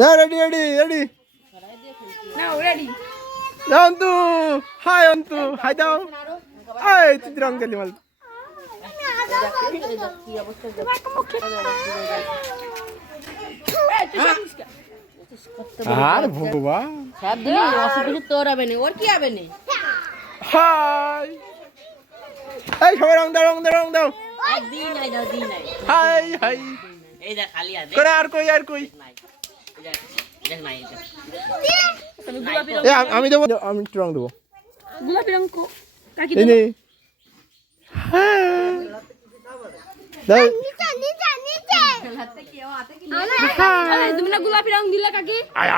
না ready ready ready নাও ready Antu hi Antu hi দাও এই তুই রং দিলি মাল আর ভগবান সব দিন অসুবিধা তোর হবে না ওর কি হবে না হাই এই সবাই রং দাও রং দাও রং দাও দিন নাই দাও দিন নাই হাই হাই এই দেখ খালি আছে আর কই আর কই আম- দেবো আমি একটু রং দেবো গোলাপি রঙ কো কাকি হ্যাঁ। তুমি না গোলাপি রঙ দিলা কাকি আয়,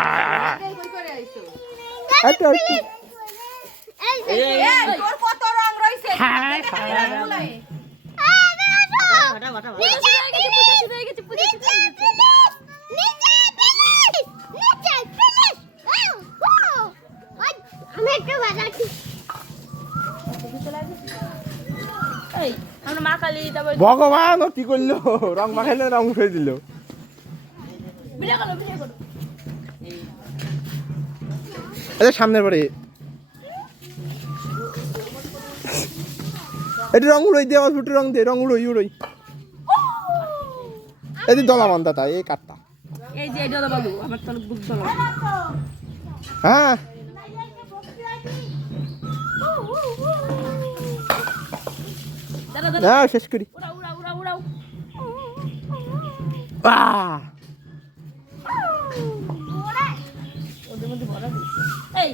আমি একটা বাজাচ্ছি। এই আমরা মা কালী তারপর ভগবান ও কি করল? রং মাখাইলে রং উঠে দিল। আচ্ছা সামনের পরে এটি রং উড়ই দিয়ে আমার ফুটে রং দে রং উড়ই উড়ই। এটি দলা মান্দা তা এই কাঠটা। এই যে এটা আমার তো বুক ধরো হ্যাঁ। দাদা শেষ করি! ওদের মধ্যে এই